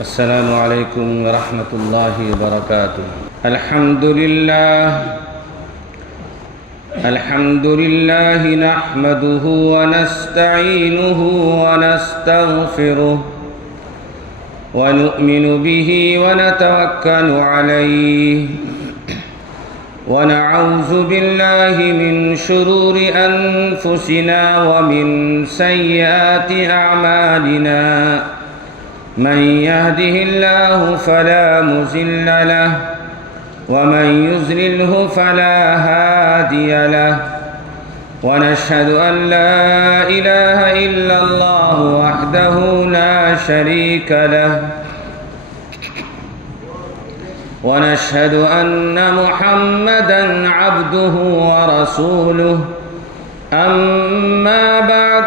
السلام علیکم ورحمۃ اللہ وبرکاتہ۔ الحمد للہ نحمده ونستعینه ونستغفره ونؤمن به ونتوکل علیہ ونعوذ باللہ من شرور انفسنا ومن سیئات اعمالنا من يهده الله فلا مضل له ومن يضلله فلا هادي له ونشهد أن لا إله إلا الله وحده لا شريك له ونشهد أن محمدا عبده ورسوله أما بعد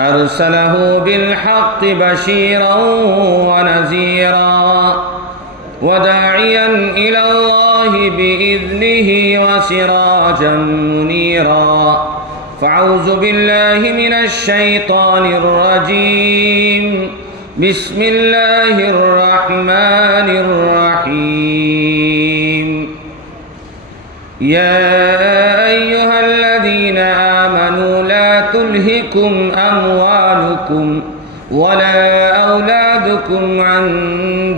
أرسله بالحق بشيرا ونذيرا وداعيا إلى الله بإذنه وسراجا منيرا فأعوذ بالله من الشيطان الرجيم بسم الله الرحمن الرحيم يا أيها الذين آمنوا لا تلهكم أموالكم ولا أولادكم عن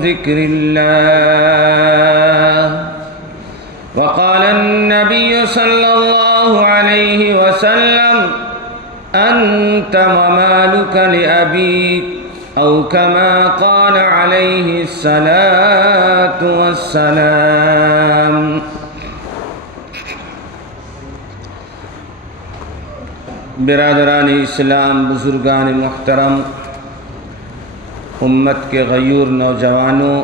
ذكر الله وقال النبي صلى الله عليه وسلم أنت ومالك لأبيك أو كما قال عليه الصلاة والسلام۔ برادران اسلام، بزرگان محترم، امت کے غیور نوجوانوں،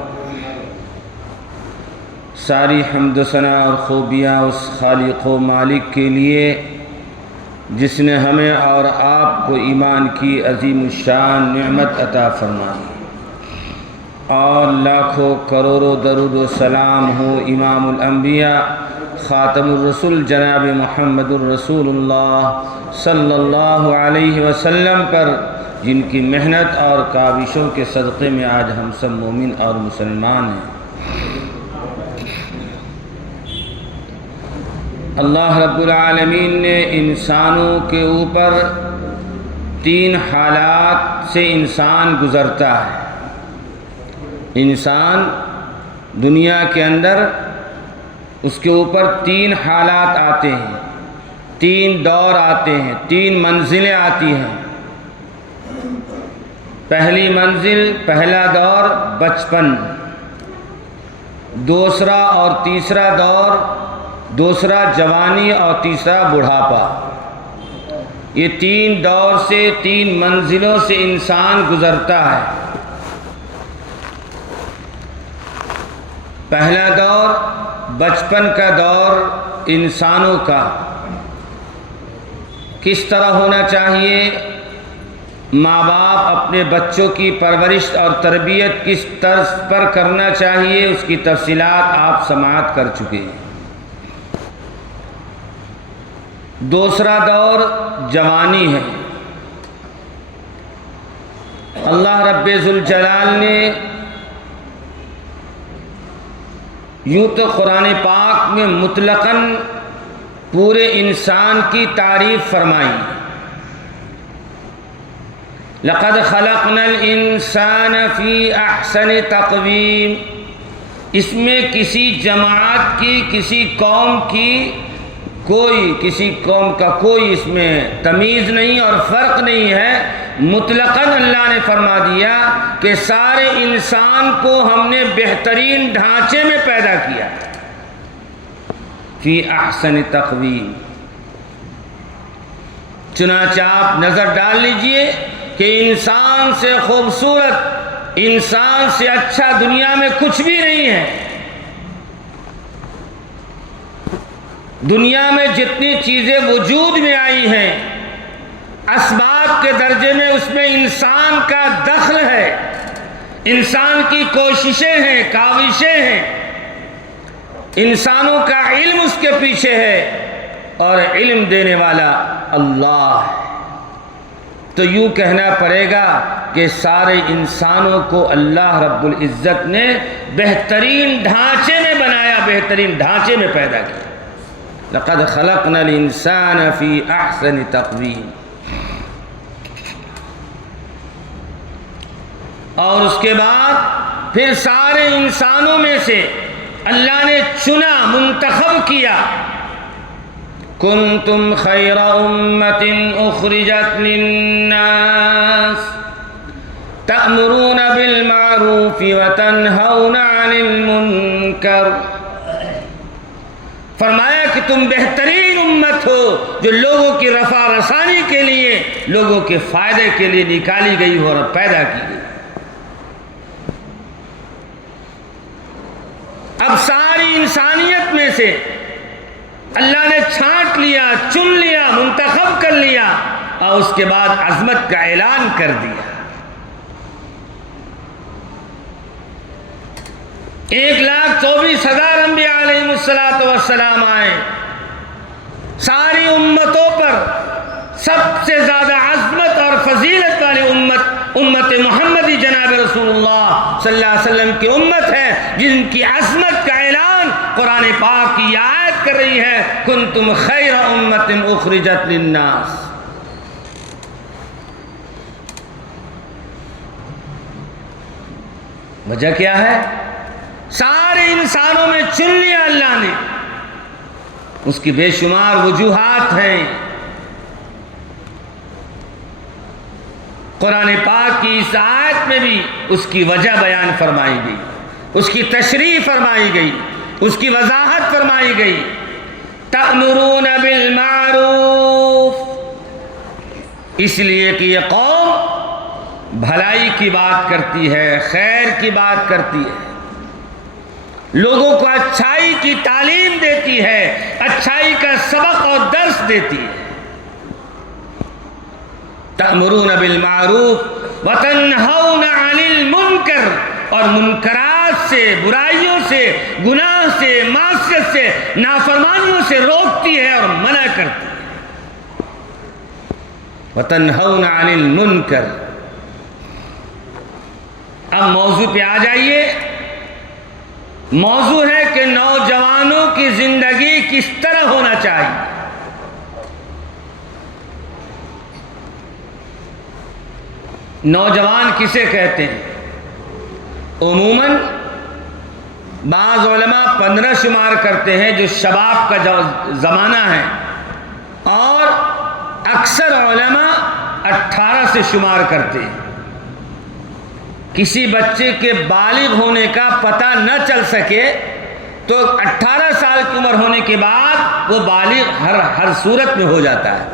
ساری حمد و ثنا اور خوبیاں اس خالق و مالک کے لیے جس نے ہمیں اور آپ کو ایمان کی عظیم الشان نعمت عطا فرمائی، اور لاکھوں کروڑوں درود و سلام ہو امام الانبیاء خاتم الرسول جناب محمد الرسول اللہ صلی اللہ علیہ وسلم پر، جن کی محنت اور کاوشوں کے صدقے میں آج ہم سب مومن اور مسلمان ہیں۔ اللہ رب العالمین نے انسانوں کے اوپر 3 حالات سے انسان گزرتا ہے۔ انسان دنیا کے اندر اس کے اوپر 3 حالات آتے ہیں، 3 دور آتے ہیں، 3 منزلیں آتی ہیں۔ پہلی منزل، پہلا دور بچپن، دوسرا اور تیسرا دور، دوسرا جوانی اور تیسرا بڑھاپا۔ یہ 3 دور سے، 3 منزلوں سے انسان گزرتا ہے۔ پہلا دور بچپن کا دور انسانوں کا، کس طرح ہونا چاہیے، ماں باپ اپنے بچوں کی پرورش اور تربیت کس طرز پر کرنا چاہیے، اس کی تفصیلات آپ سماعت کر چکے ہیں۔ دوسرا دور جوانی ہے۔ اللہ رب ذوالجلال نے یوں تو قرآن پاک میں مطلقاً پورے انسان کی تعریف فرمائی، لقد خلقنا الانسان فی احسن تقویم۔ اس میں کسی جماعت کی، کسی قوم کی کسی قوم کا کوئی اس میں تمیز نہیں اور فرق نہیں ہے، مطلقاً اللہ نے فرما دیا کہ سارے انسان کو ہم نے بہترین ڈھانچے میں پیدا کیا، فی احسن تقویم۔ چنانچہ آپ نظر ڈال لیجئے کہ انسان سے خوبصورت، انسان سے اچھا دنیا میں کچھ بھی نہیں ہے۔ دنیا میں جتنی چیزیں وجود میں آئی ہیں اسباب کے درجے میں، اس میں انسان کا دخل ہے، انسان کی کوششیں ہیں، کاوشیں ہیں، انسانوں کا علم اس کے پیچھے ہے، اور علم دینے والا اللہ ہے۔ تو یوں کہنا پڑے گا کہ سارے انسانوں کو اللہ رب العزت نے بہترین ڈھانچے میں بنایا، بہترین ڈھانچے میں پیدا کیا۔ لقد خلقنا الانسان فی احسن تقویم۔ اور اس کے بعد پھر سارے انسانوں میں سے اللہ نے چنا، منتخب کیا۔ کنتم خیر امۃ اخرجت للناس تأمرون بالمعروف وتنہون عن المنکر۔ فرمایا کہ تم بہترین امت ہو جو لوگوں کی رفع رسانی کے لیے، لوگوں کے فائدے کے لیے نکالی گئی ہو اور پیدا کی گئی۔ اب ساری انسانیت میں سے اللہ نے چھانٹ لیا، چن لیا، منتخب کر لیا اور اس کے بعد عظمت کا اعلان کر دیا۔ 1,24,000 انبیاء علیہم السلام آئے۔ ساری امتوں پر سب سے زیادہ عظمت اور فضیلت والی امت محمدی جناب رسول اللہ صلی اللہ علیہ وسلم کی امت ہے، جن کی عظمت کا اعلان قرآن پاک کی آیت کر رہی ہے، کنتم خیر امت اخرجت للناس۔ وجہ کیا ہے؟ سارے انسانوں میں چن لیا اللہ نے۔ اس کی بے شمار وجوہات ہیں۔ قرآن پاک کی اس آیت میں بھی اس کی وجہ بیان فرمائی گئی، اس کی تشریح فرمائی گئی، اس کی وضاحت فرمائی گئی۔ تأمرون بالمعروف، اس لیے کہ یہ قوم بھلائی کی بات کرتی ہے، خیر کی بات کرتی ہے، لوگوں کو اچھائی کی تعلیم دیتی ہے، اچھائی کا سبق اور درس دیتی ہے۔ تأمرون بالمعروف وتنہون عن المنکر، اور منکرات سے، برائیوں سے، گناہ سے، معصیت سے، نافرمانیوں سے روکتی ہے اور منع کرتی ہے۔ وتنہون عن المنکر۔ اب موضوع پہ آ جائیے۔ موضوع ہے کہ نوجوانوں کی زندگی کس طرح ہونا چاہیے۔ نوجوان کسے کہتے ہیں؟ عموماً بعض علماء 15 شمار کرتے ہیں جو شباب کا زمانہ ہے، اور اکثر علماء 18 سے شمار کرتے ہیں۔ کسی بچے کے بالغ ہونے کا پتہ نہ چل سکے تو 18 سال کی عمر ہونے کے بعد وہ بالغ ہر صورت میں ہو جاتا ہے۔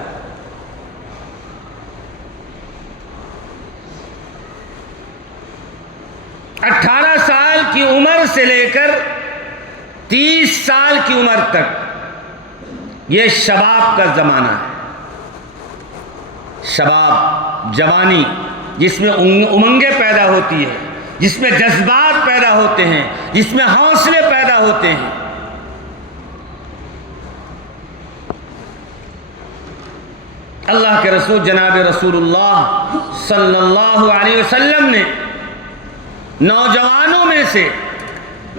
اٹھارہ سال کی عمر سے لے کر 30 سال کی عمر تک یہ شباب کا زمانہ ہے۔ شباب، جوانی، جس میں امنگیں پیدا ہوتی ہے، جس میں جذبات پیدا ہوتے ہیں، جس میں حوصلے پیدا ہوتے ہیں۔ اللہ کے رسول جناب رسول اللہ صلی اللہ علیہ وسلم نے نوجوانوں میں سے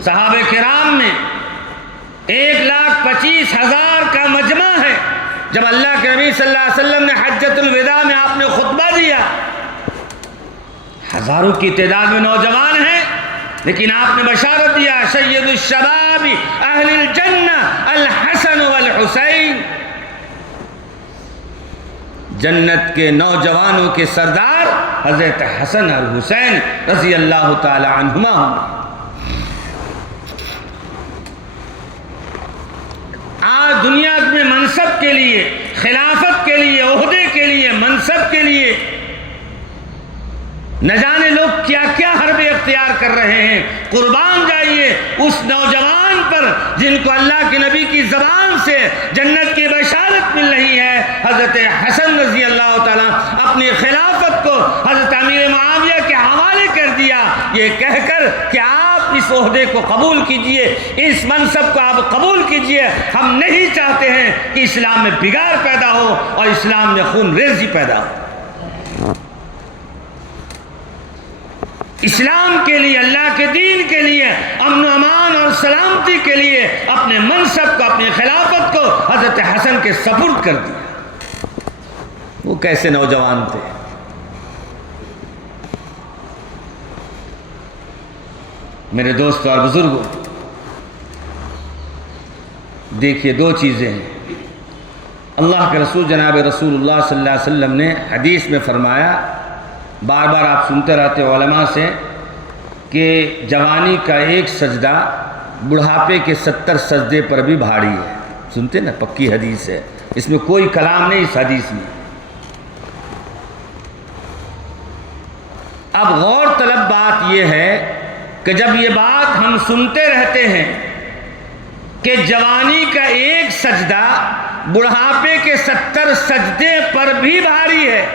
صحابہ کرام میں 1,25,000 کا مجمع ہے۔ جب اللہ کے نبی صلی اللہ علیہ وسلم نے حجۃ الوداع میں آپ نے خطبہ دیا، ہزاروں کی تعداد میں نوجوان ہیں، لیکن آپ نے بشارت دیا، سید الشباب اہل الجنہ الحسن والحسین، جنت کے نوجوانوں کے سردار حضرت حسن اور حسین رضی اللہ تعالی عنہما ہوں۔ آج دنیا میں منصب کے لیے، خلافت کے لیے، عہدے کے لیے، منصب کے لیے نہ جانے لوگ کیا کیا حربیں اختیار کر رہے ہیں۔ قربان جائیے اس نوجوان پر جن کو اللہ کے نبی کی زبان سے جنت کی بشارت مل رہی ہے۔ حضرت حسن رضی اللہ تعالیٰ اپنی خلافت کو حضرت امیر معاویہ کے حوالے کر دیا، یہ کہہ کر کہ آپ اس عہدے کو قبول کیجئے، اس منصب کو آپ قبول کیجئے، ہم نہیں چاہتے ہیں کہ اسلام میں بگاڑ پیدا ہو اور اسلام میں خون ریزی پیدا ہو۔ اسلام کے لیے، اللہ کے دین کے لیے، امن و امان اور سلامتی کے لیے اپنے منصب کو، اپنی خلافت کو حضرت حسن کے سپرد کر دیا۔ وہ کیسے نوجوان تھے! میرے دوستوں اور بزرگوں، دیکھیے دو چیزیں ہیں۔ اللہ کے رسول جناب رسول اللہ صلی اللہ علیہ وسلم نے حدیث میں فرمایا، بار بار آپ سنتے رہتے علماء سے، کہ جوانی کا ایک سجدہ بڑھاپے کے 70 سجدے پر بھی بھاری ہے۔ سنتے نا، پکی حدیث ہے، اس میں کوئی کلام نہیں اس حدیث میں۔ اب غور طلب بات یہ ہے کہ جب یہ بات ہم سنتے رہتے ہیں کہ جوانی کا ایک سجدہ بڑھاپے کے 70 سجدے پر بھی بھاری ہے،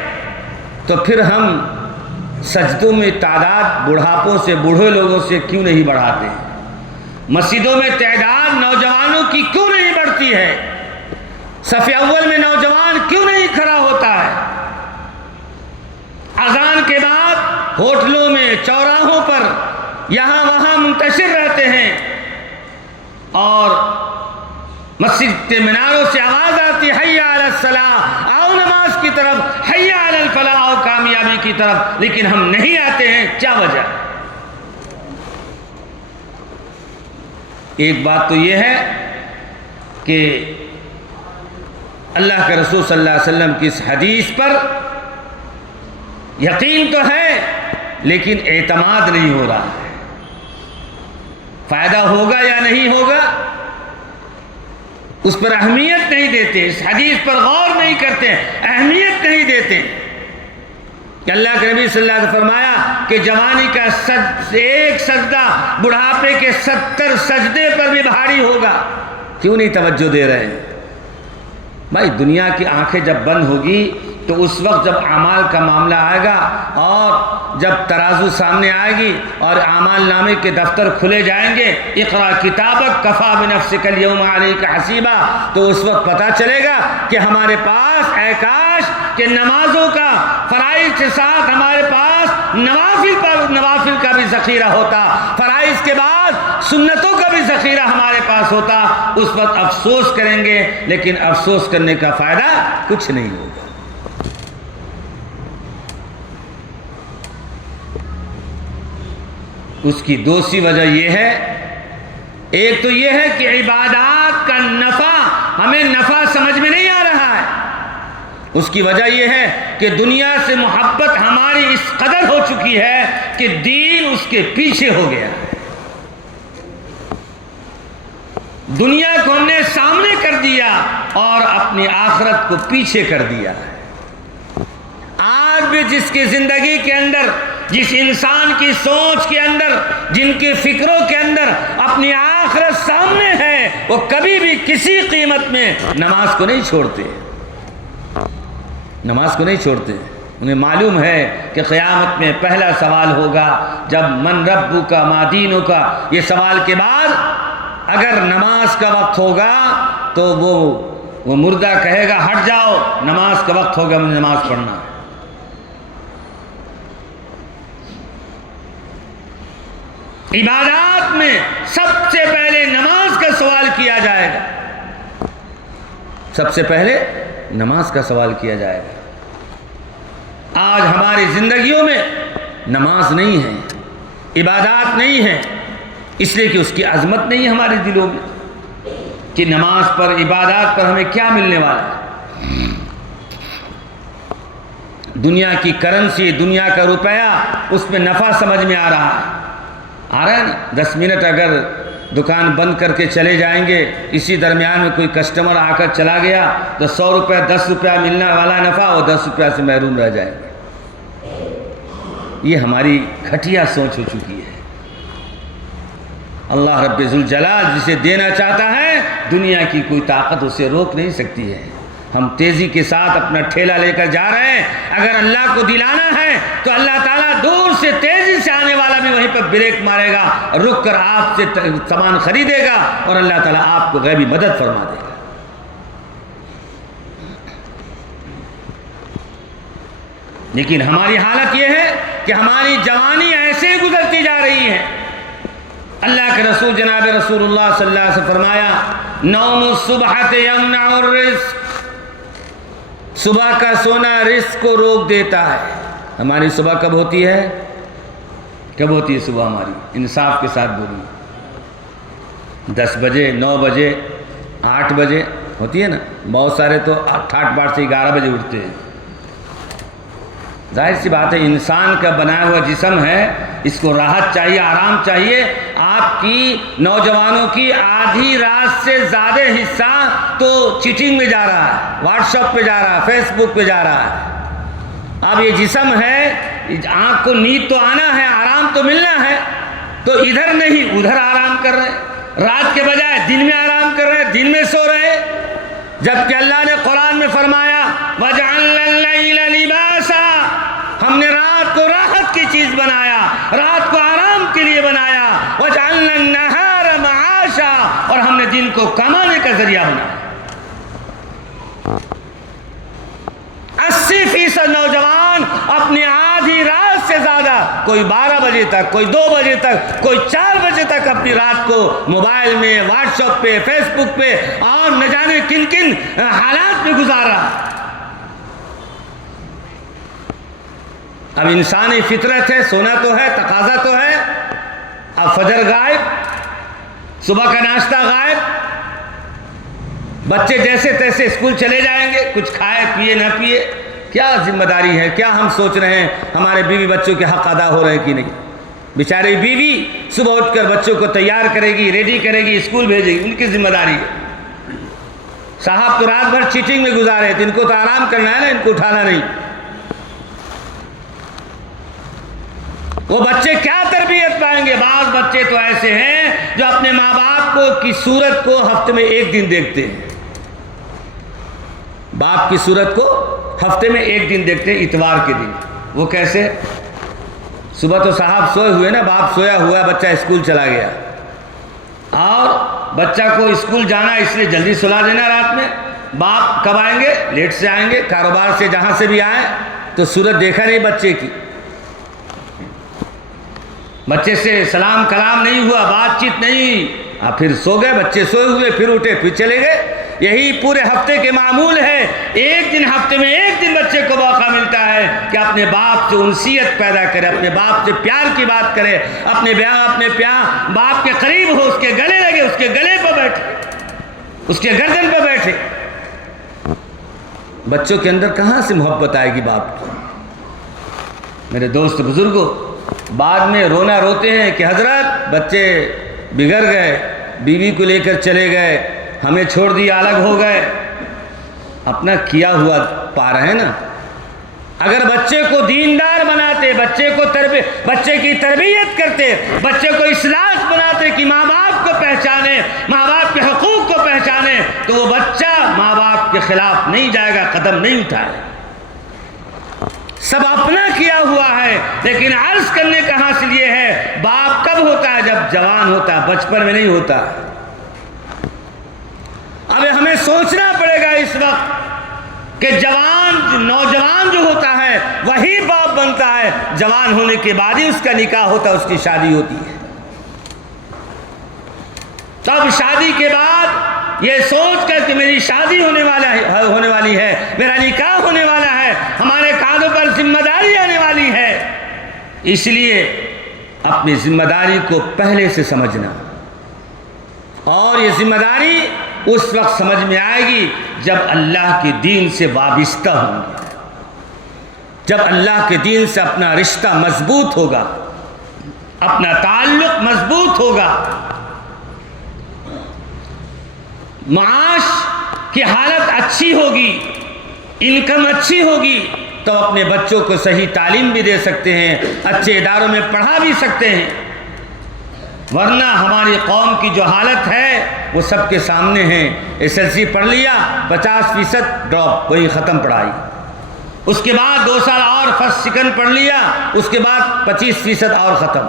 تو پھر ہم سجدوں میں تعداد بڑھاپوں سے، بوڑھے لوگوں سے کیوں نہیں بڑھاتے؟ مسجدوں میں تعداد نوجوانوں کی کیوں نہیں بڑھتی ہے؟ صف اول میں نوجوان کیوں نہیں کھڑا ہوتا ہے؟ اذان کے بعد ہوٹلوں میں، چوراہوں پر، یہاں وہاں منتشر رہتے ہیں، اور مسجد کے میناروں سے آواز آتی، حی علی الصلاۃ، آؤ نماز کی طرف، حی علی الفلاح، آؤ کامیابی کی طرف، لیکن ہم نہیں آتے ہیں۔ کیا وجہ؟ ایک بات تو یہ ہے کہ اللہ کے رسول صلی اللہ علیہ وسلم کی اس حدیث پر یقین تو ہے لیکن اعتماد نہیں ہو رہا ہے۔ فائدہ ہوگا یا نہیں ہوگا اس پر اہمیت نہیں دیتے، اس حدیث پر غور نہیں کرتے، اہمیت نہیں دیتے کہ اللہ کے نبی صلی اللہ علیہ وسلم نے فرمایا کہ جوانی کا ایک سجدہ بڑھاپے کے 70 سجدے پر بھی بھاری ہوگا۔ کیوں نہیں توجہ دے رہے ہیں؟ بھائی دنیا کی آنکھیں جب بند ہوگی تو اس وقت جب اعمال کا معاملہ آئے گا اور جب ترازو سامنے آئے گی اور اعمال نامے کے دفتر کھلے جائیں گے، اقرا کتابک کفا بنفسک اليوم علیک حسیبا، تو اس وقت پتہ چلے گا کہ ہمارے پاس، اے کاش کہ نمازوں کا فرائض کے ساتھ ہمارے پاس نوافل کا بھی ذخیرہ ہوتا، فرائض کے بعد سنتوں کا بھی ذخیرہ ہمارے پاس ہوتا۔ اس وقت افسوس کریں گے، لیکن افسوس کرنے کا فائدہ کچھ نہیں ہوگا۔ اس کی دوسری وجہ یہ ہے، ایک تو یہ ہے کہ عبادات کا نفع ہمیں نفع سمجھ میں نہیں آ رہا ہے۔ اس کی وجہ یہ ہے کہ دنیا سے محبت ہماری اس قدر ہو چکی ہے کہ دین اس کے پیچھے ہو گیا ہے۔ دنیا کو ہم نے سامنے کر دیا اور اپنی آخرت کو پیچھے کر دیا ہے۔ آج بھی جس کی زندگی کے اندر، جس انسان کی سوچ کے اندر، جن کے فکروں کے اندر اپنی آخرت سامنے ہے، وہ کبھی بھی کسی قیمت میں نماز کو نہیں چھوڑتے، نماز کو نہیں چھوڑتے۔ انہیں معلوم ہے کہ قیامت میں پہلا سوال ہوگا، جب من ربک ما دینک، یہ سوال کے بعد اگر نماز کا وقت ہوگا تو وہ مردہ کہے گا ہٹ جاؤ، نماز کا وقت ہوگا، مجھے نماز پڑھنا ہے۔ عبادات میں سب سے پہلے نماز کا سوال کیا جائے گا، سب سے پہلے نماز کا سوال کیا جائے گا۔ آج ہماری زندگیوں میں نماز نہیں ہے، عبادات نہیں ہے، اس لیے کہ اس کی عظمت نہیں ہے ہمارے دلوں میں کہ نماز پر، عبادات پر ہمیں کیا ملنے والا ہے۔ دنیا کی کرنسی، دنیا کا روپیہ، اس میں نفع سمجھ میں آ رہا ہے، آ رہا ہے نا۔ 10 منٹ اگر دکان بند کر کے چلے جائیں گے، اسی درمیان میں کوئی کسٹمر آ کر چلا گیا تو 100 روپیہ 10 روپیہ ملنے والا نفع وہ 10 روپیہ سے محروم رہ جائیں گے۔ یہ ہماری گھٹیا سوچ ہو چکی ہے۔ اللہ رب ذوالجلال جسے دینا چاہتا ہے، دنیا کی کوئی طاقت اسے روک نہیں سکتی ہے۔ ہم تیزی کے ساتھ اپنا ٹھیلا لے کر جا رہے ہیں، اگر اللہ کو دلانا ہے تو اللہ تعالیٰ دور سے تیزی سے آنے والا بھی وہیں پر بریک مارے گا، رک کر آپ سے سامان خریدے گا، اور اللہ تعالیٰ آپ کو غیبی مدد فرما دے گا۔ لیکن ہماری حالت یہ ہے کہ ہماری جوانی ایسے گزرتی جا رہی ہے۔ اللہ کے رسول جناب رسول اللہ صلی اللہ علیہ وسلم فرمایا نوم الصبح یمنع الرزق، صبح کا سونا رزق کو روک دیتا ہے۔ ہماری صبح کب ہوتی ہے؟ کب ہوتی ہے صبح ہماری؟ انصاف کے ساتھ بولیے۔ 10 بجے، 9 بجے، 8 بجے ہوتی ہے نا؟ بہت سارے تو ٹھاٹ باٹ سے 11 بجے اٹھتے ہیں۔ ظاہر سی بات ہے، انسان کا بنایا ہوا جسم ہے، اس کو راحت چاہیے، آرام چاہیے۔ آپ کی نوجوانوں کی آدھی رات سے زیادہ حصہ تو چیٹنگ میں جا رہا ہے، واٹس ایپ پہ جا رہا ہے، فیس بک پہ جا رہا ہے۔ اب یہ جسم ہے، آنکھ کو نیند تو آنا ہے، آرام تو ملنا ہے، تو ادھر نہیں ادھر آرام کر رہے ہیں، رات کے بجائے دن میں آرام کر رہے ہیں، دن میں سو رہے ہیں۔ جبکہ اللہ نے قرآن میں فرمایا وَجَعَلْنَا اللَّيْلَ لِبَاسًا، ہم نے رات کو راحت کی چیز بنایا، رات کو آرام کے لیے بنایا۔ وَجَعَلْنَا النَّهَارَ مَعَاشًا، اور ہم نے دن کو کمانے کا ذریعہ بنایا۔ 80% نوجوان اپنی آدھی رات سے زیادہ، کوئی 12 بجے تک، کوئی 2 بجے تک، کوئی 4 بجے تک اپنی رات کو موبائل میں، واٹس ایپ پہ، فیس بک پہ اور نہ جانے کن کن حالات میں گزارا۔ اب انسانی فطرت ہے، سونا تو ہے، تقاضا تو ہے۔ اب فجر غائب، صبح کا ناشتہ غائب، بچے جیسے تیسے اسکول چلے جائیں گے، کچھ کھائے پیے نہ پیے۔ کیا ذمہ داری ہے؟ کیا ہم سوچ رہے ہیں ہمارے بیوی بچوں کے حق ادا ہو رہے ہیں کہ نہیں؟ بیچاری بیوی صبح اٹھ کر بچوں کو تیار کرے گی، ریڈی کرے گی، اسکول بھیجے گی، ان کی ذمہ داری ہے۔ صاحب تو رات بھر چیٹنگ میں گزارے تھے، ان کو تو آرام کرنا ہے نا، ان کو اٹھانا نہیں۔ وہ بچے کیا تربیت پائیں گے؟ بعض بچے تو ایسے ہیں جو اپنے ماں باپ کی صورت کو ہفتے میں 1 دن دیکھتے ہیں، باپ کی صورت کو ہفتے میں 1 دن دیکھتے ہیں، اتوار کے دن۔ وہ کیسے؟ صبح تو صاحب سوئے ہوئے نا، باپ سویا ہوا، بچہ اسکول چلا گیا، اور بچہ کو اسکول جانا اس لیے جلدی سلا دینا رات میں۔ باپ کب آئیں گے؟ لیٹ سے آئیں گے، کاروبار سے جہاں سے بھی آئیں، تو صورت دیکھا نہیں بچے کی، بچے سے سلام کلام نہیں ہوا، بات چیت نہیں ہوئی، پھر سو گئے، بچے سوئے ہوئے، پھر اٹھے، پھر چلے گئے۔ یہی پورے ہفتے کے معمول ہے۔ ایک دن ہفتے میں 1 دن بچے کو موقع ملتا ہے کہ اپنے باپ سے انسیت پیدا کرے، اپنے باپ سے پیار کی بات کرے، اپنے باپ کے قریب ہو، اس کے گلے لگے، اس کے گلے پہ بیٹھے، اس کے گردن پہ بیٹھے۔ بچوں کے اندر کہاں سے محبت آئے گی باپ کی؟ میرے دوست بزرگوں، بعد میں رونا روتے ہیں کہ حضرت بچے بگڑ گئے، بیوی کو لے کر چلے گئے، ہمیں چھوڑ دیا، الگ ہو گئے۔ اپنا کیا ہوا پا رہے ہیں نا۔ اگر بچے کو دیندار بناتے، بچے کی تربیت کرتے، بچے کو اصلاح بناتے کہ ماں باپ کو پہچانے، ماں باپ کے حقوق کو پہچانے، تو وہ بچہ ماں باپ کے خلاف نہیں جائے گا، قدم نہیں اٹھائے۔ سب اپنا کیا ہوا ہے، لیکن عرض کرنے کا حاصل یہ ہے، باپ کب ہوتا ہے؟ جب جوان ہوتا ہے، بچپن میں نہیں ہوتا۔ اب ہمیں سوچنا پڑے گا اس وقت کہ نوجوان جو ہوتا ہے وہی باپ بنتا ہے، جوان ہونے کے بعد ہی اس کا نکاح ہوتا ہے، اس کی شادی ہوتی ہے۔ تب شادی کے بعد یہ سوچ کر کہ میری شادی ہونے والی ہے، میرا نکاح ہونے والا ہے، ہمارے کاندھوں پر ذمہ داری آنے والی ہے، اس لیے اپنی ذمہ داری کو پہلے سے سمجھنا۔ اور یہ ذمہ داری اس وقت سمجھ میں آئے گی جب اللہ کے دین سے وابستہ ہوں گے، جب اللہ کے دین سے اپنا رشتہ مضبوط ہوگا، اپنا تعلق مضبوط ہوگا، معاش کی حالت اچھی ہوگی، انکم اچھی ہوگی، تو اپنے بچوں کو صحیح تعلیم بھی دے سکتے ہیں، اچھے اداروں میں پڑھا بھی سکتے ہیں۔ ورنہ ہماری قوم کی جو حالت ہے وہ سب کے سامنے ہے۔ SSLC پڑھ لیا، 50% ڈراپ، وہی ختم پڑھائی۔ اس کے بعد 2 سال اور فرسٹ سیکنڈ پڑھ لیا، اس کے بعد 25% اور ختم،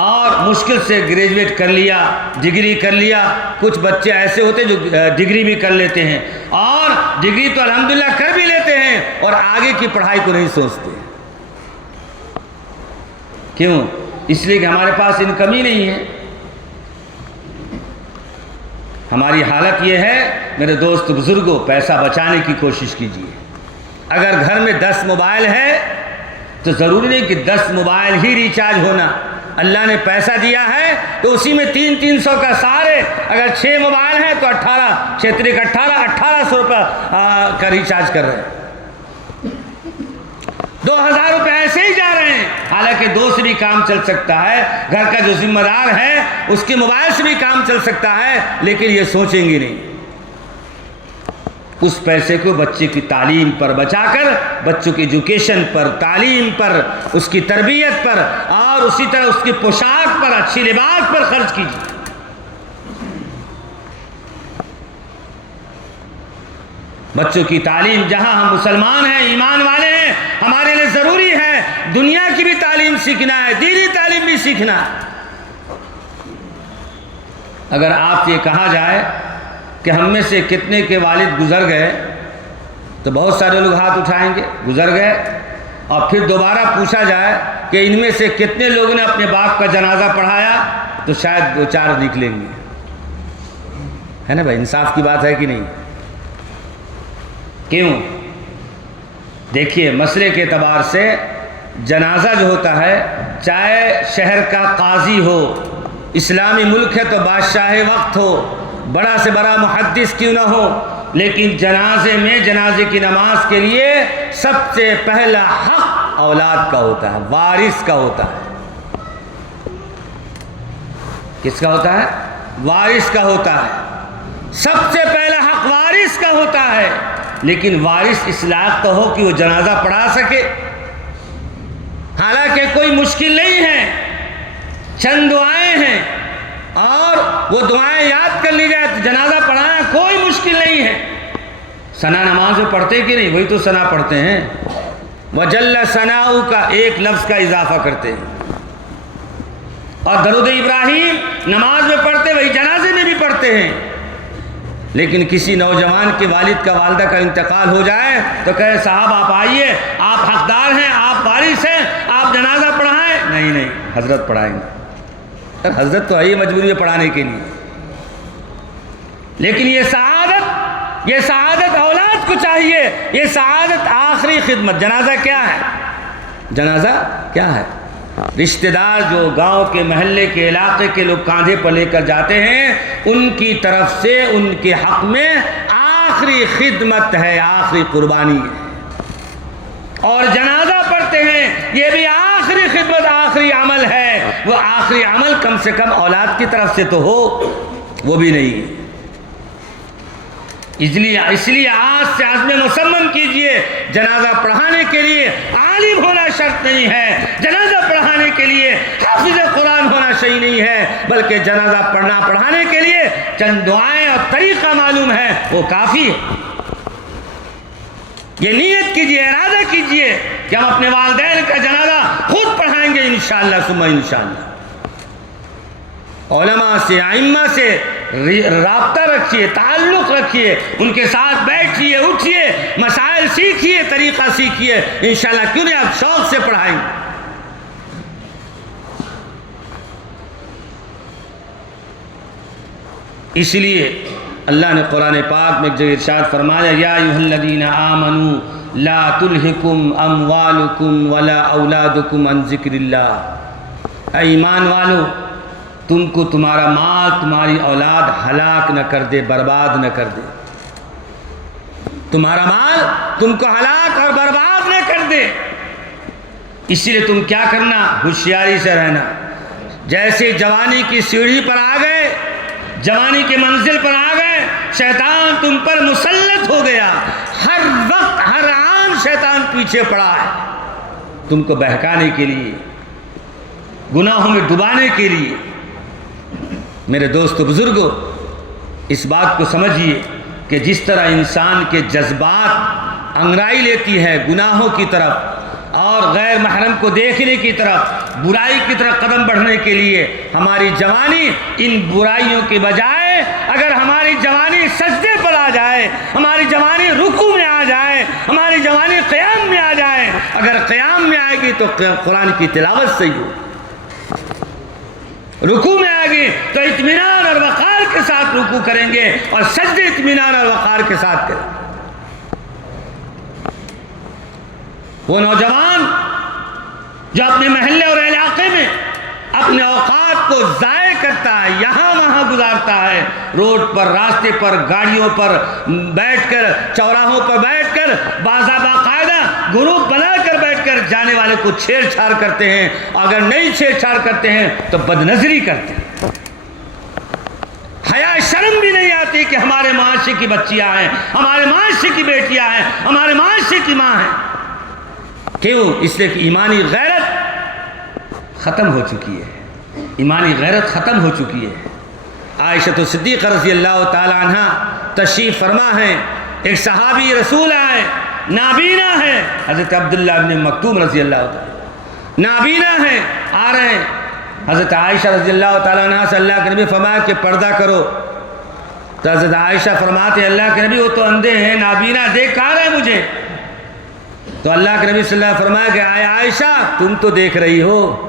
اور مشکل سے گریجویٹ کر لیا، ڈگری کر لیا۔ کچھ بچے ایسے ہوتے جو ڈگری بھی کر لیتے ہیں، اور ڈگری تو الحمدللہ کر بھی لیتے ہیں، اور آگے کی پڑھائی کو نہیں سوچتے۔ کیوں؟ اس لیے کہ ہمارے پاس انکم ہی نہیں ہے۔ ہماری حالت یہ ہے میرے دوست بزرگوں، پیسہ بچانے کی کوشش کیجیے۔ اگر گھر میں 10 موبائل ہے تو ضروری نہیں کہ 10 موبائل ہی ریچارج ہونا۔ اللہ نے پیسہ دیا ہے تو اسی میں 300 کا سارے، اگر 6 موبائل ہیں تو 1800 روپے کا ریچارج کر رہے ہیں، 2000 روپے ایسے ہی جا رہے ہیں۔ حالانکہ 2 سے بھی کام چل سکتا ہے، گھر کا جو ذمہ دار ہے اس کے موبائل سے بھی کام چل سکتا ہے، لیکن یہ سوچیں گے نہیں۔ اس پیسے کو بچے کی تعلیم پر بچا کر، بچوں کی ایجوکیشن پر، تعلیم پر، اس کی تربیت پر، اور اسی طرح اس کی پوشاک پر، اچھی لباس پر خرچ کیجیے۔ بچوں کی تعلیم، جہاں ہم مسلمان ہیں، ایمان والے ہیں، ہمارے لیے ضروری ہے دنیا کی بھی تعلیم سیکھنا ہے، دینی تعلیم بھی سیکھنا ہے۔ اگر آپ سے کہا جائے کہ ہم میں سے کتنے کے والد گزر گئے تو بہت سارے لوگ ہاتھ اٹھائیں گے، گزر گئے، اور پھر دوبارہ پوچھا جائے کہ ان میں سے کتنے لوگوں نے اپنے باپ کا جنازہ پڑھایا تو شاید 2-4 نکلیں گے، ہے نا بھائی؟ انصاف کی بات ہے کہ نہیں؟ کیوں؟ دیکھیے مسئلے کے اعتبار سے جنازہ جو ہوتا ہے، چاہے شہر کا قاضی ہو، اسلامی ملک ہے تو بادشاہ وقت ہو، بڑا سے بڑا محدث کیوں نہ ہو، لیکن جنازے میں، جنازے کی نماز کے لیے سب سے پہلا حق اولاد کا ہوتا ہے، وارث کا ہوتا ہے۔ کس کا ہوتا ہے؟ وارث کا ہوتا ہے۔ سب سے پہلا حق وارث کا ہوتا ہے، لیکن وارث اس لائق تو ہو کہ وہ جنازہ پڑھا سکے۔ حالانکہ کوئی مشکل نہیں ہے، چند دعائیں ہیں، اور وہ دعائیں یاد کر لی جائے تو جنازہ پڑھانا کوئی مشکل نہیں ہے۔ ثنا نماز میں پڑھتے کہ نہیں؟ وہی تو ثنا پڑھتے ہیں، وجل ثناؤ کا ایک لفظ کا اضافہ کرتے ہیں، اور درود ابراہیم نماز میں پڑھتے، وہی جنازے میں بھی پڑھتے ہیں۔ لیکن کسی نوجوان کے والد کا، والدہ کا انتقال ہو جائے تو کہے صاحب آپ آئیے، آپ حقدار ہیں، آپ وارث ہیں، آپ جنازہ پڑھائیں۔ نہیں، حضرت پڑھائیں گے۔ حضرت تو ہے مجبوری ہے پڑھانے کے لیے، لیکن یہ سعادت اولاد کو چاہیے، یہ سعادت آخری خدمت۔ جنازہ کیا ہے؟ جنازہ کیا ہے؟ رشتہ دار جو گاؤں کے، محلے کے، علاقے کے لوگ کاندھے پر لے کر جاتے ہیں، ان کی طرف سے ان کے حق میں آخری خدمت ہے، آخری قربانی ہے۔ اور جنازہ پڑھتے ہیں، یہ بھی آخری خدمت، آخری عمل ہے۔ وہ آخری عمل کم سے کم اولاد کی طرف سے تو ہو، وہ بھی نہیں۔ اس لیے آج سے عزم مصمم کیجئے، جنازہ پڑھانے کے لیے عالم ہونا شرط نہیں ہے، جنازہ پڑھانے کے لیے حافظ قرآن ہونا صحیح نہیں ہے، بلکہ جنازہ پڑھانے کے لیے چند دعائیں اور طریقہ معلوم ہے، وہ کافی ہے۔ یہ نیت کیجئے، ارادہ کیجئے کہ ہم اپنے والدین کا جنازہ خود پڑھائیں گے انشاءاللہ ثم انشاءاللہ۔ علماء سے، ائمہ سے رابطہ رکھیے، تعلق رکھیے، ان کے ساتھ بیٹھیے، اٹھیے، مسائل سیکھیے، طریقہ سیکھیے، انشاءاللہ کیوں نہیں آپ شوق سے پڑھائیں گے۔ اس لیے اللہ نے قرآن پاک میں ایک جگہ ارشاد فرمایا، یا ایھا الذین آمنوا لا تلہکم اموالکم ولا اولادکم عن ذکر اللہ۔ اے ایمان والو، تم کو تمہارا مال، تمہاری اولاد ہلاک نہ کر دے، برباد نہ کر دے۔ تمہارا مال تم کو ہلاک اور برباد نہ کر دے۔ اسی لیے تم کیا کرنا؟ ہوشیاری سے رہنا۔ جیسے جوانی کی سیڑھی پر آ گئے، جوانی کے منزل پر آ گئے، شیطان تم پر مسلط ہو گیا، ہر وقت ہر آن شیطان پیچھے پڑا ہے تم کو بہکانے کے لیے، گناہوں میں ڈبانے کے لیے۔ میرے دوستو بزرگوں، اس بات کو سمجھیے کہ جس طرح انسان کے جذبات انگڑائی لیتی ہے گناہوں کی طرف اور غیر محرم کو دیکھنے کی طرف، برائی کی طرف قدم بڑھنے کے لیے، ہماری جوانی ان برائیوں کے بجائے اگر ہماری جوانی سجدے پر آ جائے، ہماری جوانی رکوع میں آ جائے، ہماری جوانی قیام میں آ جائے، اگر قیام میں آئے گی تو قرآن کی تلاوت سے ہی ہو، رکوع میں آگے تو اطمینان اور وقار کے ساتھ رکوع کریں گے اور سجدے اطمینان اور وقار کے ساتھ کریں گے۔ وہ نوجوان جو اپنے محلے اور علاقے میں اپنے اوقات کو ضائع کرتا ہے، یہاں وہاں گزارتا ہے، روڈ پر، راستے پر، گاڑیوں پر بیٹھ کر، چوراہوں پر بیٹھ کر، باقاعدہ گروپ بنا کر بیٹھ کر جانے والے کو چھیڑ چھاڑ کرتے ہیں، اگر نہیں چھیڑ چھاڑ کرتے ہیں تو بدنظری کرتے ہیں، حیا شرم بھی نہیں آتی کہ ہمارے معاشرے کی بچیاں ہیں، ہمارے معاشرے کی بیٹیاں ہیں، ہمارے معاشرے کی ماں ہیں۔ کیوں؟ اس لیے کہ ایمانی غیرت ختم ہو چکی ہے، ایمانی غیرت ختم ہو چکی ہے۔ عائشہ صدیقہ رضی اللہ تعالی عنہ تشریف فرما ہے، ایک صحابی رسول آئے، نابینا ہے، حضرت عبداللہ بن مکتوم رضی اللہ تعالی نابینا ہے، آ رہے ہیں، حضرت عائشہ رضی اللہ تعالی عنہ سے اللہ کے نبی فرمایا کہ پردہ کرو، تو حضرت عائشہ فرماتے ہیں اللہ کے نبی وہ تو اندھے ہیں، نابینا دیکھ کہاں رہے مجھے؟ تو اللہ کے نبی صلی اللہ علیہ وسلم فرمایا کہ عائشہ تم تو دیکھ رہی ہو،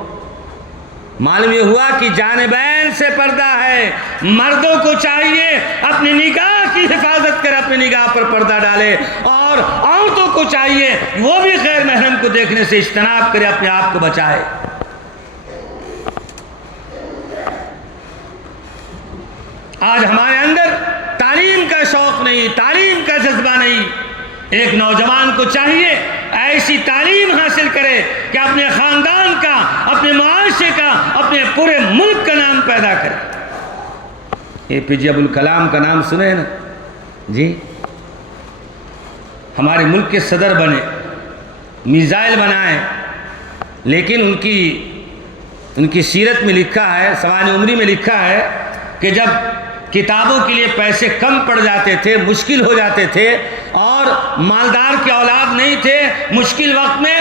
معلوم یہ ہوا کہ جانبین سے پردہ ہے، مردوں کو چاہیے اپنی نگاہ کی حفاظت کر اپنی نگاہ پر پردہ ڈالے، اور عورتوں کو چاہیے وہ بھی غیر محرم کو دیکھنے سے اجتناب کرے، اپنے آپ کو بچائے۔ آج ہمارے اندر تعلیم کا شوق نہیں، تعلیم کا جذبہ نہیں۔ ایک نوجوان کو چاہیے ایسی تعلیم حاصل کرے کہ اپنے خاندان کا، اپنے معاشرے کا، اپنے پورے ملک کا نام پیدا کرے۔ APJ ابوالکلام کا نام سنے نا جی، ہمارے ملک کے صدر بنے، میزائل بنائے، لیکن ان کی سیرت میں لکھا ہے، سوانح عمری میں لکھا ہے کہ جب کتابوں کے لیے پیسے کم پڑ جاتے تھے، مشکل ہو جاتے تھے، اور مالدار کی اولاد نہیں تھے، مشکل وقت میں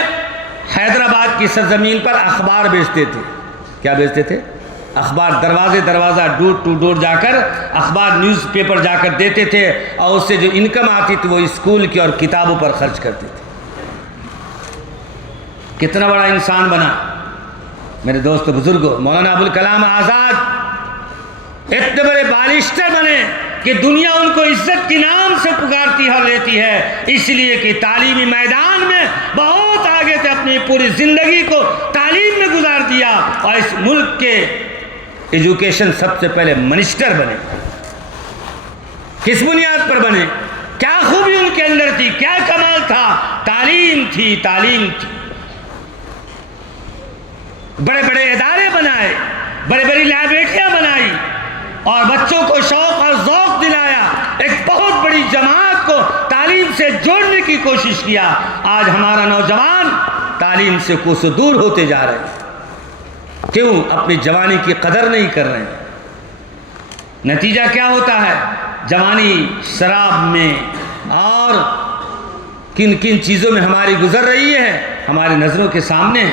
حیدرآباد کی سرزمین پر اخبار بیچتے تھے۔ کیا بیچتے تھے؟ اخبار، دروازے دروازہ، ڈور ٹو ڈور جا کر اخبار، نیوز پیپر جا کر دیتے تھے، اور اس سے جو انکم آتی تھی وہ اسکول کی اور کتابوں پر خرچ کرتے تھے۔ کتنا بڑا انسان بنا میرے دوست بزرگوں، مولانا ابوالکلام آزاد اتنے بڑے بالسٹر بنے کہ دنیا ان کو عزت کے نام سے پکارتی اور لیتی ہے، اس لیے کہ تعلیمی میدان میں بہت آگے تھے، اپنی پوری زندگی کو تعلیم میں گزار دیا، اور اس ملک کے ایجوکیشن سب سے پہلے منسٹر بنے۔ کس بنیاد پر بنے؟ کیا خوبی ان کے اندر تھی، کیا کمال تھا؟ تعلیم تھی، تعلیم تھی۔ بڑے بڑے ادارے بنائے، بڑے بڑی لائبریریاں بنائی، اور بچوں کو شوق اور ذوق دلایا، ایک بہت بڑی جماعت کو تعلیم سے جوڑنے کی کوشش کیا۔ آج ہمارا نوجوان تعلیم سے کوسوں دور ہوتے جا رہے ہیں۔ کیوں؟ اپنی جوانی کی قدر نہیں کر رہے ہیں۔ نتیجہ کیا ہوتا ہے؟ جوانی شراب میں اور کن کن چیزوں میں ہماری گزر رہی ہے، ہماری نظروں کے سامنے۔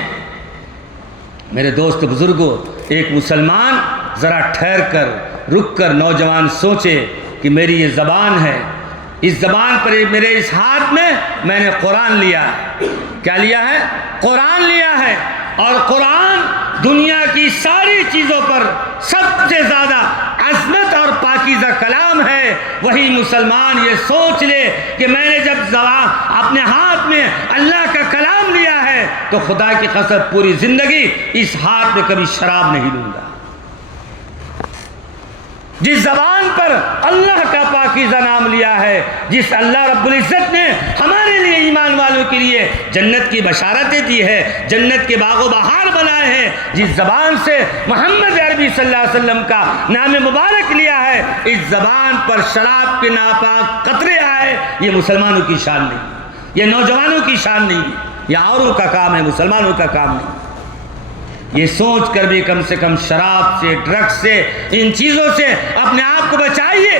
میرے دوست بزرگوں، ایک مسلمان ذرا ٹھہر کر، رک کر نوجوان سوچے کہ میری یہ زبان ہے، اس زبان پر میرے اس ہاتھ میں نے قرآن لیا ہے۔ کیا لیا ہے؟ قرآن لیا ہے، اور قرآن دنیا کی ساری چیزوں پر سب سے زیادہ عظمت اور پاکیزہ کلام ہے۔ وہی مسلمان یہ سوچ لے کہ میں نے جب اپنے ہاتھ میں اللہ کا کلام لیا ہے تو خدا کی قسم پوری زندگی اس ہاتھ میں کبھی شراب نہیں لوں گا۔ جس زبان پر اللہ کا پاکیزہ نام لیا ہے، جس اللہ رب العزت نے ہمارے لیے ایمان والوں کے لیے جنت کی بشارتیں دی ہے، جنت کے باغ و بہار بنائے ہیں، جس زبان سے محمد عربی صلی اللہ علیہ وسلم کا نام مبارک لیا ہے، اس زبان پر شراب کے ناپاک قطرے آئے، یہ مسلمانوں کی شان نہیں، یہ نوجوانوں کی شان نہیں، یہ اوروں کا کام ہے، مسلمانوں کا کام نہیں۔ یہ سوچ کر بھی کم سے کم شراب سے، ڈرگ سے، ان چیزوں سے اپنے آپ کو بچائیے،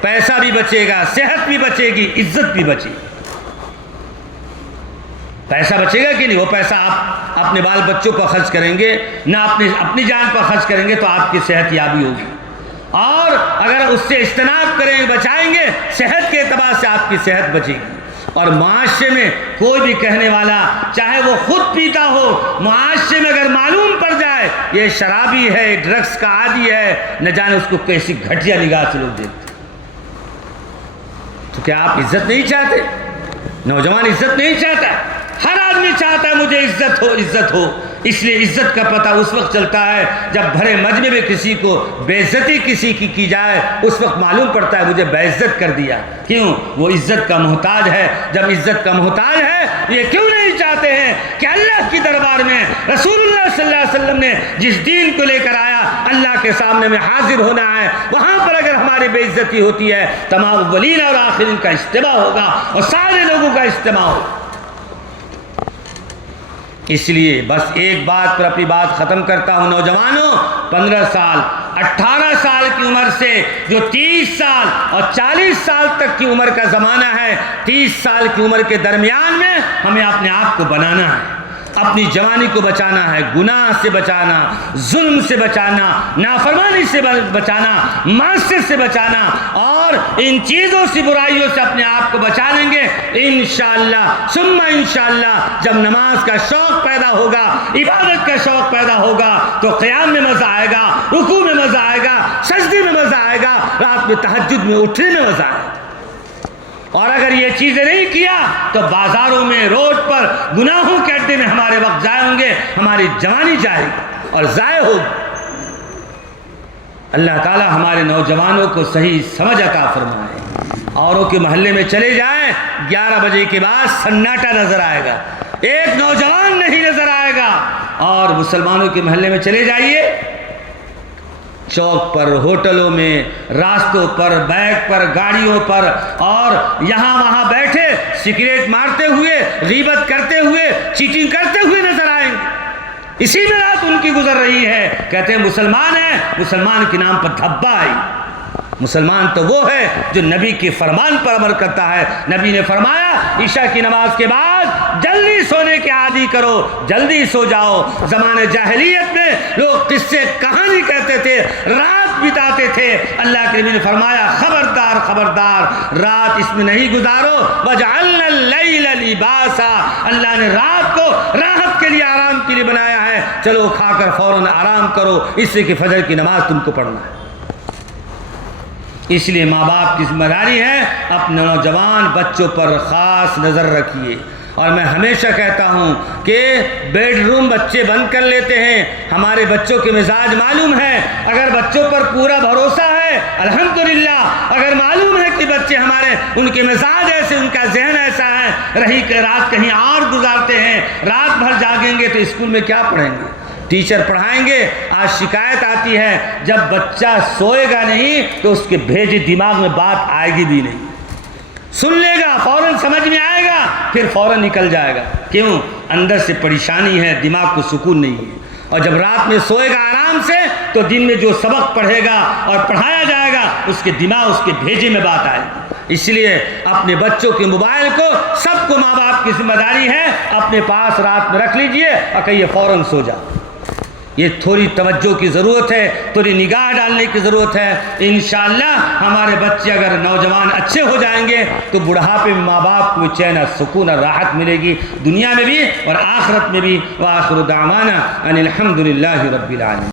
پیسہ بھی بچے گا، صحت بھی بچے گی، عزت بھی بچے گی۔ پیسہ بچے گا کہ نہیں؟ وہ پیسہ آپ اپنے بال بچوں پر خرچ کریں گے، نہ اپنی جان پر خرچ کریں گے تو آپ کی صحت یابی ہوگی، اور اگر اس سے اجتناب کریں گے، بچائیں گے، صحت کے اعتبار سے آپ کی صحت بچے گی۔ اور معاشرے میں کوئی بھی کہنے والا چاہے وہ خود پیتا ہو، معاشرے میں اگر معلوم پڑ جائے ہے یہ شرابی ہے، ڈرگس کا عادی ہے، نہ جانے اس کو کیسی گھٹیا نگاہ سے لوگ دیکھتے۔ تو کیا آپ عزت نہیں چاہتے؟ نوجوان عزت نہیں چاہتا؟ ہر آدمی چاہتا ہے مجھے عزت ہو، عزت ہو۔ اس لیے عزت کا پتہ اس وقت چلتا ہے جب بھرے مجمع میں کسی کو بے عزتی کسی کی جائے، اس وقت معلوم پڑتا ہے مجھے بے عزت کر دیا۔ کیوں؟ وہ عزت کا محتاج ہے۔ جب عزت کا محتاج ہے، یہ کیوں نہیں چاہتے ہیں کہ اللہ کی دربار میں رسول اللہ صلی اللہ علیہ وسلم نے جس دین کو لے کر آیا، اللہ کے سامنے میں حاضر ہونا ہے، وہاں پر اگر ہماری بے عزتی ہوتی ہے، تمام اولین اور آخرین کا اجتماع ہوگا اور سارے لوگوں کا اجتماع ہوگا۔ اس لیے بس ایک بات پر اپنی بات ختم کرتا ہوں، نوجوانوں، 15 سال 18 سال کی عمر سے جو 30 سال اور 40 سال تک کی عمر کا زمانہ ہے، 30 سال کی عمر کے درمیان میں ہمیں اپنے آپ کو بنانا ہے، اپنی جوانی کو بچانا ہے، گناہ سے بچانا، ظلم سے بچانا، نافرمانی سے بچانا، معصیت سے بچانا، اور ان چیزوں سے، برائیوں سے اپنے آپ کو بچا لیں گے انشاءاللہ ثم انشاءاللہ۔ جب نماز کا شوق پیدا ہوگا، عبادت کا شوق پیدا ہوگا، تو قیام میں مزہ آئے گا، رکوع میں مزہ آئے گا، سجدے میں مزہ آئے گا، رات میں تہجد میں اٹھنے میں مزہ آئے گا۔ اور اگر یہ چیزیں نہیں کیا تو بازاروں میں، روڈ پر، گناہوں کے اڈے میں ہمارے وقت ضائع ہوں گے، ہماری جوانی جائے گی اور ضائع ہوگی۔ اللہ تعالی ہمارے نوجوانوں کو صحیح سمجھ عطا فرمائے۔ اوروں کے محلے میں چلے جائیں، 11 بجے کے بعد سناٹا نظر آئے گا، ایک نوجوان نہیں نظر آئے گا۔ اور مسلمانوں کے محلے میں چلے جائیے، چوک پر، ہوٹلوں میں، راستوں پر، بیک پر، گاڑیوں پر، اور یہاں وہاں بیٹھے سگریٹ مارتے ہوئے، غیبت کرتے ہوئے، چیٹنگ کرتے ہوئے نظر آئیں گے۔ اسی میں رات ان کی گزر رہی ہے، کہتے ہیں مسلمان ہیں، مسلمان کے نام پر دھبا آئی۔ مسلمان تو وہ ہے جو نبی کے فرمان پر عمل کرتا ہے۔ نبی نے فرمایا عشاء کی نماز کے بعد جلدی سونے کے عادی کرو، جلدی سو جاؤ۔ زمانے جاہلیت میں لوگ قصے کہانی کہتے تھے، رات بتاتے تھے، اللہ کے نبی نے فرمایا خبردار خبردار، رات اس میں نہیں گزارو، وَجَعَلْنَا اللَّيْلَ لِبَاسًا، اللہ نے رات کو راحت کے لیے، آرام کے لیے بنایا ہے، چلو کھا کر فوراً آرام کرو، اس سے کہ فجر کی نماز تم کو پڑھنا ہے۔ اس لیے ماں باپ کی ذمہ داری ہے اپنے نوجوان بچوں پر خاص نظر رکھیے۔ اور میں ہمیشہ کہتا ہوں کہ بیڈ روم بچے بند کر لیتے ہیں، ہمارے بچوں کے مزاج معلوم ہے، اگر بچوں پر پورا بھروسہ ہے الحمدللہ، اگر معلوم ہے کہ بچے ہمارے، ان کے مزاج ایسے، ان کا ذہن ایسا ہے، رہی کہ رات کہیں اور گزارتے ہیں، رات بھر جاگیں گے تو اسکول میں کیا پڑھیں گے؟ ٹیچر پڑھائیں گے۔ آج شکایت آتی ہے جب بچہ سوئے گا نہیں تو اس کے بھیجے دماغ میں بات آئے گی بھی نہیں، سن لے گا، فوراً سمجھ میں آئے گا، پھر فوراً نکل جائے گا۔ کیوں؟ اندر سے پریشانی ہے، دماغ کو سکون نہیں ہے۔ اور جب رات میں سوئے گا آرام سے تو دن میں جو سبق پڑھے گا اور پڑھایا جائے گا، اس کے دماغ، اس کے بھیجے میں بات آئے گی۔ اس لیے اپنے بچوں کے موبائل کو، سب کو ماں باپ کی ذمہ داری ہے، اپنے پاس رات میں رکھ لیجئے اور کہیے فوراً سو جا۔ یہ تھوڑی توجہ کی ضرورت ہے، تھوڑی نگاہ ڈالنے کی ضرورت ہے۔ انشاءاللہ ہمارے بچے اگر نوجوان اچھے ہو جائیں گے تو بڑھاپے میں ماں باپ کو چین اور سکون اور راحت ملے گی، دنیا میں بھی اور آخرت میں بھی۔ وآخر دعوانا ان الحمدللہ رب العالمین۔